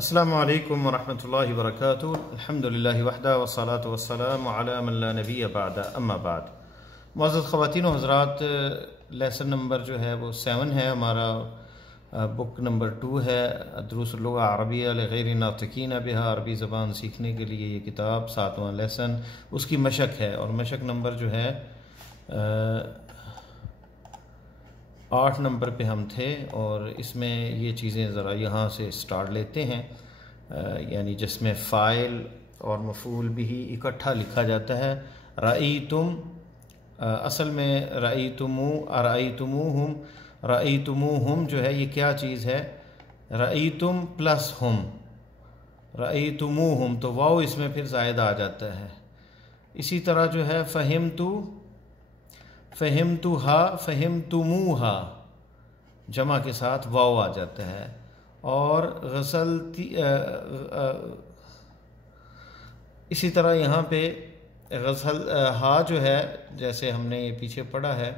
السلام علیکم ورحمۃ اللہ وبرکاتہ۔ الحمد للہ وحدہ والصلاة والسلام علی من لا نبی بعد اما بعد۔ معزز خواتین و حضرات، لیسن نمبر جو ہے وہ 7 ہے ہمارا، بک نمبر 2 ہے دروس اللغہ عربیہ لغیر ناطقین بہا، عربی زبان سیکھنے کے لیے یہ کتاب 7واں لیسن اس کی مشق ہے، اور مشق نمبر جو ہے 8 نمبر پہ ہم تھے، اور اس میں یہ چیزیں ذرا یہاں سے سٹارٹ لیتے ہیں، یعنی جس میں فاعل اور مفعول بھی اکٹھا لکھا جاتا ہے۔ رأیتم، اصل میں رأیتموہم، رأیتموہم جو ہے یہ کیا چیز ہے؟ رأیتم پلس ہم، رأیتموہم تو واو اس میں پھر زائد آ جاتا ہے۔ اسی طرح جو ہے فہمتہا، فہمتموہا جمع کے ساتھ واو آ جاتا ہے، اور غسلتی اسی طرح یہاں پہ ہا جو ہے، جیسے ہم نے یہ پیچھے پڑھا ہے،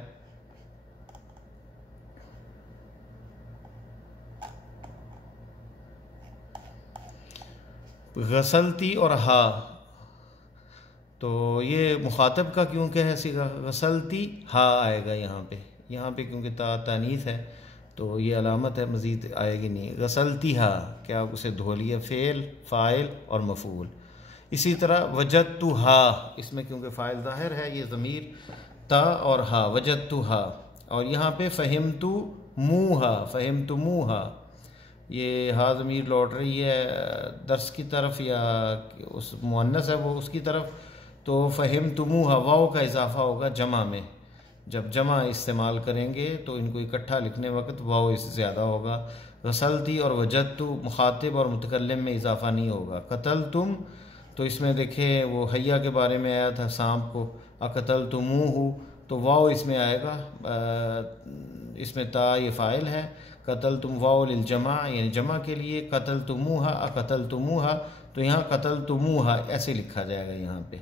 غسلتی اور ہا، تو یہ مخاطب کا کیونکہ ہے صیغہ، غسلتی ہا آئے گا یہاں پہ کیونکہ تا تانیث ہے تو یہ علامت ہے، مزید آئے گی نہیں۔ غسلتی ہا، کیا اسے دھو لیا، فعل، فاعل اور مفعول۔ اسی طرح وجدتہا، اس میں کیونکہ فاعل ظاہر ہے، یہ ضمیر تا اور ہا، وجدتہا۔ اور یہاں پہ فہمتموہا، فہمتموہا، یہ ہا ضمیر لوٹ رہی ہے درس کی طرف، یا اس مؤنث ہے وہ اس کی طرف، تو فہمتموہا واو کا اضافہ ہوگا جمع میں، جب جمع استعمال کریں گے تو ان کو اکٹھا لکھنے وقت واو اس سے زیادہ ہوگا۔ غسلتی اور وجدتو مخاطب اور متکلم میں اضافہ نہیں ہوگا۔ قتلتم، تو اس میں دیکھیں وہ حیہ کے بارے میں آیا تھا، سانپ کو، اقتلتموہ، تو واو اس میں آئے گا، اس میں تا یہ فاعل ہے، قتلتم واو للجمع یعنی جمع کے لیے، قتلتموہا اقتلتموہا، تو یہاں قتلتموہا ایسے لکھا جائے گا یہاں پہ،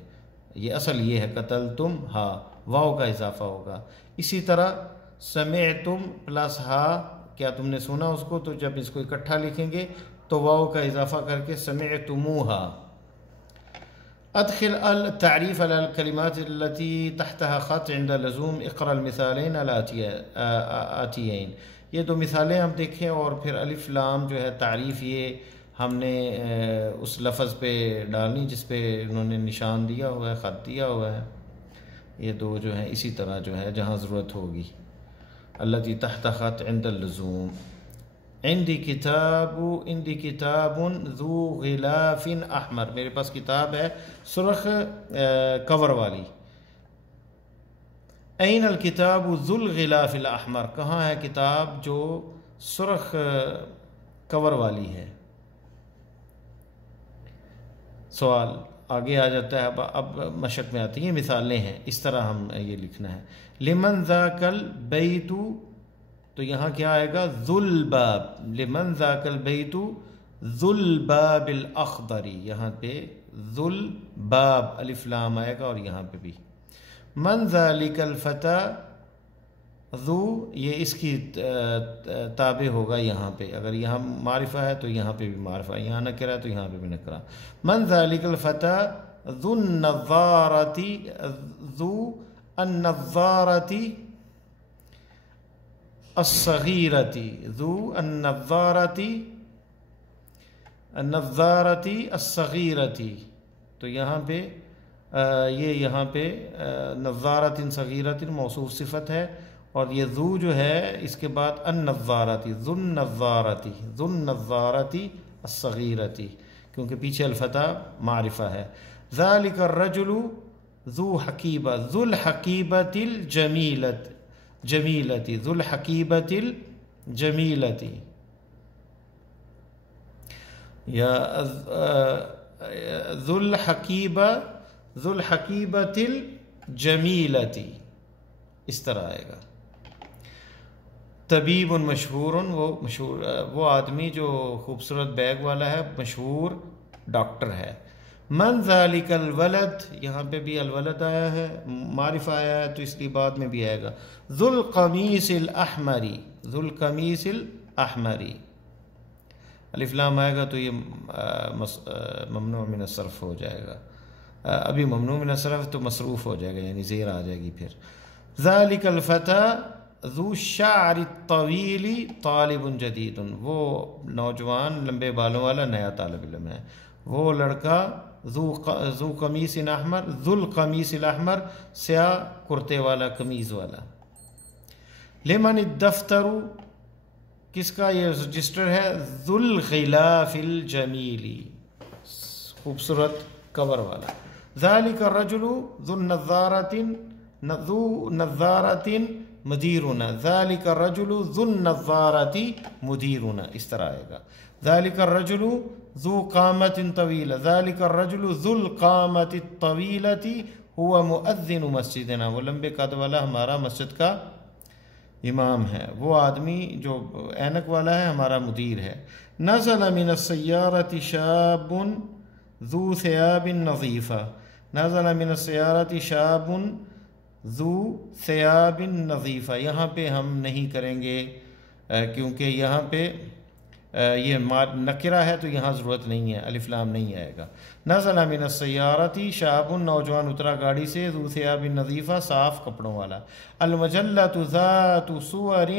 یہ اصل یہ ہے قتلتم ہا، واو کا اضافہ ہوگا۔ اسی طرح سمعتم پلس ہا، کیا تم نے سنا اس کو، تو جب اس کو اکٹھا لکھیں گے تو واو کا اضافہ کر کے سمعتموہا۔ ادخل التعریف على الكلمات التي تحتها خط عند لزوم اقرأ المثالين الآتيين۔ یہ دو مثالیں ہم دیکھیں، اور پھر الف لام جو ہے تعریف یہ ہم نے اس لفظ پہ ڈالنی جس پہ انہوں نے نشان دیا ہوا ہے، خط دیا ہوا ہے۔ یہ دو جو ہیں اسی طرح جو ہے جہاں ضرورت ہوگی، التي تحت خط عند اللزوم۔ عندي كتاب ذو غلاف احمر، میرے پاس کتاب ہے سرخ کور والی۔ این الکتاب ذو الغلاف الاحمر، کہاں ہے کتاب جو سرخ کور والی ہے؟ سوال آگے آ جاتا ہے، اب مشق میں آتی ہیں مثالیں ہیں، اس طرح ہم یہ لکھنا ہے۔ لمن ذاک البیت، تو یہاں کیا آئے گا؟ ذو الباب، لمن ذاک البیت ذو الباب الاخضر، یہاں پہ ذو الباب الف لام آئے گا، اور یہاں پہ بھی من ذالک الفتى، ذو یہ اس کی تابع ہوگا یہاں پہ، اگر یہاں معرفہ ہے تو یہاں پہ بھی معرفہ، یہاں نکرہ ہے تو یہاں پہ بھی نکرہ۔ من ذالک الفتى ذو النظارۃ، ذو النظارۃ الصغیرۃ، ذو النظارۃ، النظارۃ الصغیرۃ، تو یہاں پہ یہاں پہ نظارۃ صغیرۃ موصوف صفت ہے، اور یہ ذو جو ہے اس کے بعد النظارۃ، ذو النظارۃ، ذو النظارۃ الصغیرۃ، کیونکہ پیچھے الفتح معرفہ ہے۔ ذالک الرجل ذو حقیبہ، ذو الحقیبۃ الجمیلۃ، جمیلۃ، ذو الحقیبۃ الجمیلۃ، یا ذو الحقیبہ، ذو الحقیبۃ الجمیلۃ، اس طرح آئے گا۔ طبیب مشہور، وہ آدمی جو خوبصورت بیگ والا ہے، مشہور ڈاکٹر ہے۔ من ذالک الولد، یہاں پہ بھی الولد آیا ہے، معرفہ آیا ہے تو اس لیے بعد میں بھی آئے گا۔ ذو القمیص الاحمر، ذو القمیص الاحمر۔ الف لام آئے گا تو یہ ممنوع من الصرف ہو جائے گا. ابھی ممنوع من الصرف تو مصروف ہو جائے گا، یعنی زیر آ جائے گی. پھر ذالک الفتى ذو الشعر الطویل طالب جدید، وہ نوجوان لمبے بالوں والا نیا طالب علم ہے. وہ لڑکا ذو قمیص احمر، ذو القمیص الاحمر، سیاہ کرتے والا، قمیض والا. لمن الدفتر، کس کا یہ رجسٹر ہے؟ ذو الغلاف الجمیل، خوبصورت کور والا. ذالک الرجل ذو النظارۃ، ذو نظارۃ مدیرنا، ذالک الرجل ذو النظارۃ مدیرنا، اس طرح آئے گا. ذالک الرجل ذو قامت طویلہ، ذالک الرجل ذو القامت الطویلۃ هو مؤذن مسجدنا، وہ لمبے قد والا ہمارا مسجد کا امام ہے. وہ آدمی جو اینک والا ہے ہمارا مدیر ہے. نزل من السیارۃ شاب ذو ثیاب نظیفہ، نزل من السیارۃ شاب ذو ثیاب نظیفہ. یہاں پہ ہم نہیں کریں گے کیونکہ یہاں پہ یہ نکرہ ہے تو یہاں ضرورت نہیں ہے، الف لام نہیں آئے گا. نزل من السیارۃ شاب، نوجوان اترا گاڑی سے، ذو ثیاب نظیفہ، صاف کپڑوں والا. المجلۃ ذات صور،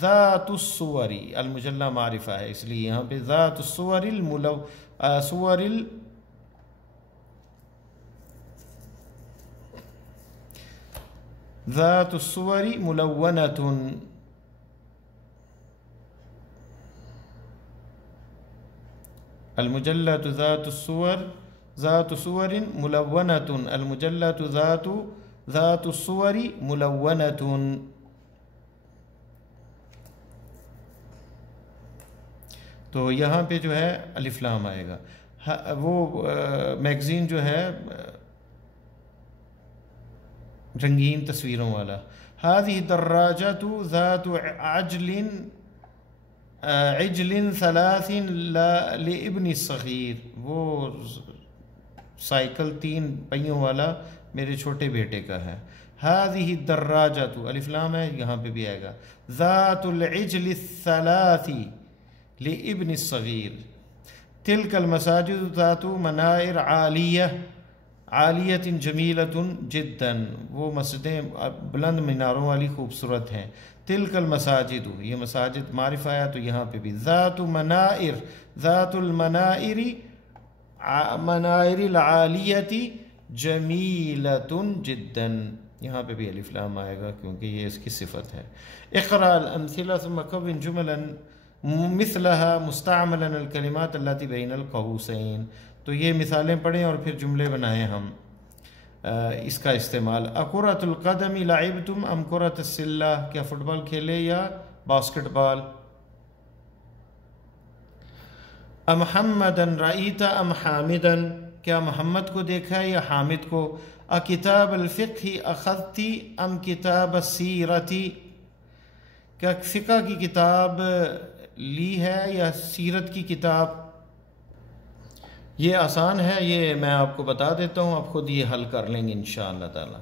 ذات الصور، المجلہ معرفہ ہے اس لیے یہاں پہ ذات الصور ذات الصور ملونۃ، المجلۃ ذات الصور، ذات صور ملونۃ، المجلۃ ذات الصور ملونۃ. تو یہاں پہ جو ہے الف لام آئے گا. وہ میگزین جو ہے رنگین تصویروں والا. هذه الدراجة ذات عجل ثلاث لابن الصغیر، وہ سائیکل 3 پہیوں والا میرے چھوٹے بیٹے کا ہے. هذه الدراجة، الف لام ہے یہاں پہ بھی آئے گا. ذات العجل الثلاث لابن الصغیر. تلك المساجد ذات منائر عالیہ، عالیۃ جمیلۃ جدا، وہ مسجدیں بلند میناروں والی خوبصورت ہیں. تلک المساجد، یہ مساجد معرفہ ہے تو یہاں پہ بھی ذات منائر، ذات المنائر، منائر العالیۃ جمیلۃ جدا، یہاں پہ بھی الف لام آئے گا کیونکہ یہ اس کی صفت ہے. اقرأ الامثلہ ثم کون جملا مثلها مستعملا الکلمات التي بین القوسین. تو یہ مثالیں پڑھیں اور پھر جملے بنائیں ہم اس کا استعمال. اکرۃ القدم لعبتم ام کرۃ السلہ، کیا فٹ بال کھیلے یا باسکٹ بال. ام محمدا رأیت ام حامدا، کیا محمد کو دیکھا ہے یا حامد کو. اکتاب الفقہ اخذت ام کتاب السیرۃ، کیا فقہ کی کتاب لی ہے یا سیرت کی کتاب. یہ آسان ہے، یہ میں آپ کو بتا دیتا ہوں، آپ خود یہ حل کر لیں گے انشاءاللہ تعالی.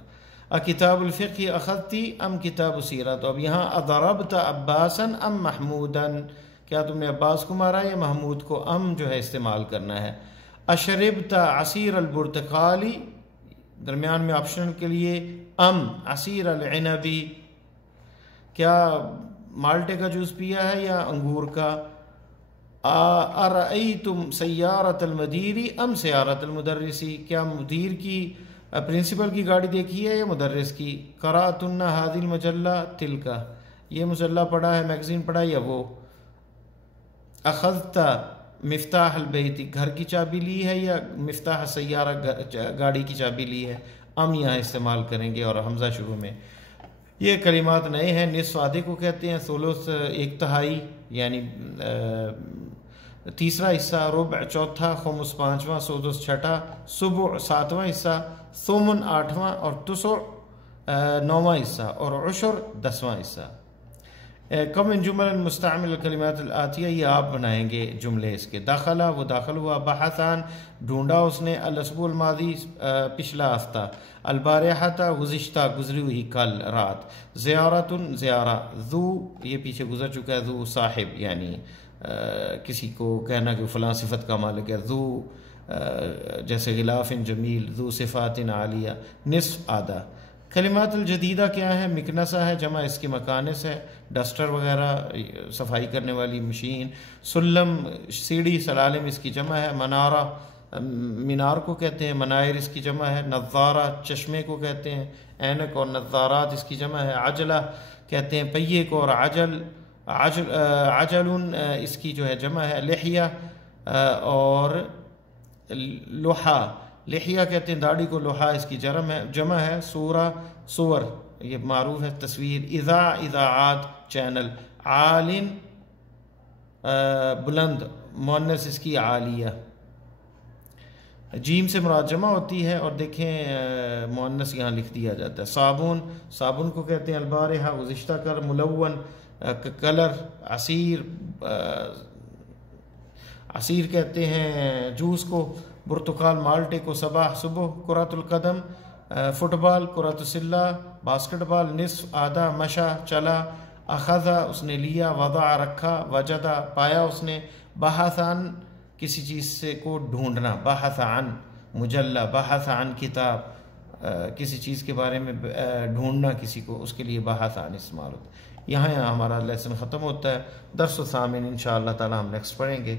کتاب الفقہ اخذتی ام کتاب السیرۃ. تو اب یہاں اضربت عباسا ام محمودا، کیا تم نے عباس کو مارا یا محمود کو. ام جو ہے استعمال کرنا ہے. اشربت عصیر البرتقالی، درمیان میں آپشنل کے لیے ام عصیر العنبی، کیا مالٹے کا جوس پیا ہے یا انگور کا. ارأیتم سیارۃ المدیر ام سیارۃ المدرسی، کیا مدیر کی پرنسپل کی گاڑی دیکھی ہے یا مدرس کی. قرأتن هذه المجلہ تلک، یہ مجلہ پڑھا ہے، میگزین پڑھا یا وہ. اخذت مفتاح البیت، گھر کی چابی لی ہے یا مفتاح سیارہ گاڑی کی چابی لی ہے. ام یہاں استعمال کریں گے اور حمزہ شروع میں. یہ کلمات نئے ہیں. نصف آدھے کو کہتے ہیں، ثلث 1/3 یعنی تیسرا حصہ، ربع چوتھا، خمس 5واں، سدس 6واں، سبع 7واں حصہ، ثمن 8واں اور تسع 9واں حصہ اور عشر 10واں حصہ. کم من جمل مستعمل الکلمات الآتیہ، یہ آپ بنائیں گے جملے اس کے. داخلہ، وہ داخل ہوا. بحثان، ڈھونڈا اس نے. الاسبوع الماضی، پچھلا ہفتہ. البارحہ، گزشتہ، گزری ہوئی کل رات. زیارۃ، زیارہ. ذو، یہ پیچھے گزر چکا ہے. ذو صاحب یعنی کسی کو کہنا کہ فلاں صفت کا مالک ہے، ذو جیسے غلاف جمیل، ذو صفات عالیہ، نصف آدھا۔ کلمات الجدیدہ کیا ہے؟ مکنسہ ہے، جمع اس کی مکانس ہے، ڈسٹر وغیرہ صفائی کرنے والی مشین۔ سلم سیڑھی، سلالم اس کی جمع ہے۔ منارہ مینار کو کہتے ہیں، منائر اس کی جمع ہے۔ نظارہ چشمے کو کہتے ہیں، اینک اور نظارات اس کی جمع ہے۔ عجلہ کہتے ہیں پہیے کو، اور عجل اس کی جو ہے جمع ہے۔ لحیہ اور لوحہ، لحیہ کہتے ہیں داڑھی کو، لوحہ اس کی جمع ہے۔ سورہ صور، یہ معروف ہے تصویر۔ اذاعات چینل۔ عالن بلند، مؤنث اس کی عالیہ۔ جیم سے مراد جمع ہوتی ہے، اور دیکھیں مؤنث یہاں لکھ دیا جاتا ہے۔ صابن، صابن کو کہتے ہیں البارحہ، گزشتہ کر۔ ملون کلر۔ عصیر، عصیر کہتے ہیں جوس کو۔ برتقال مالٹے کو۔ صباح صبح۔ کرۃ القدم فٹ بال۔ کرۃ السلہ باسکٹ بال۔ نصف آدھا۔ مشا چلا۔ اخذا اس نے لیا۔ وضع رکھا۔ وجدہ پایا اس نے۔ بحث عن کسی چیز سے کو ڈھونڈنا، بحث عن مجلہ، بحث عن کتاب، کسی چیز کے بارے میں ڈھونڈنا کسی کو، اس کے لیے بحث عن استعمال ہوتا ہے۔ یہاں ہمارا لیسن ختم ہوتا ہے۔ درس الثامن انشاءاللہ تعالی ہم نیکسٹ پڑھیں گے۔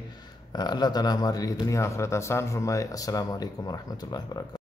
اللہ تعالی ہمارے لیے دنیا آخرت آسان فرمائے۔ السلام علیکم ورحمۃ اللہ وبرکاتہ۔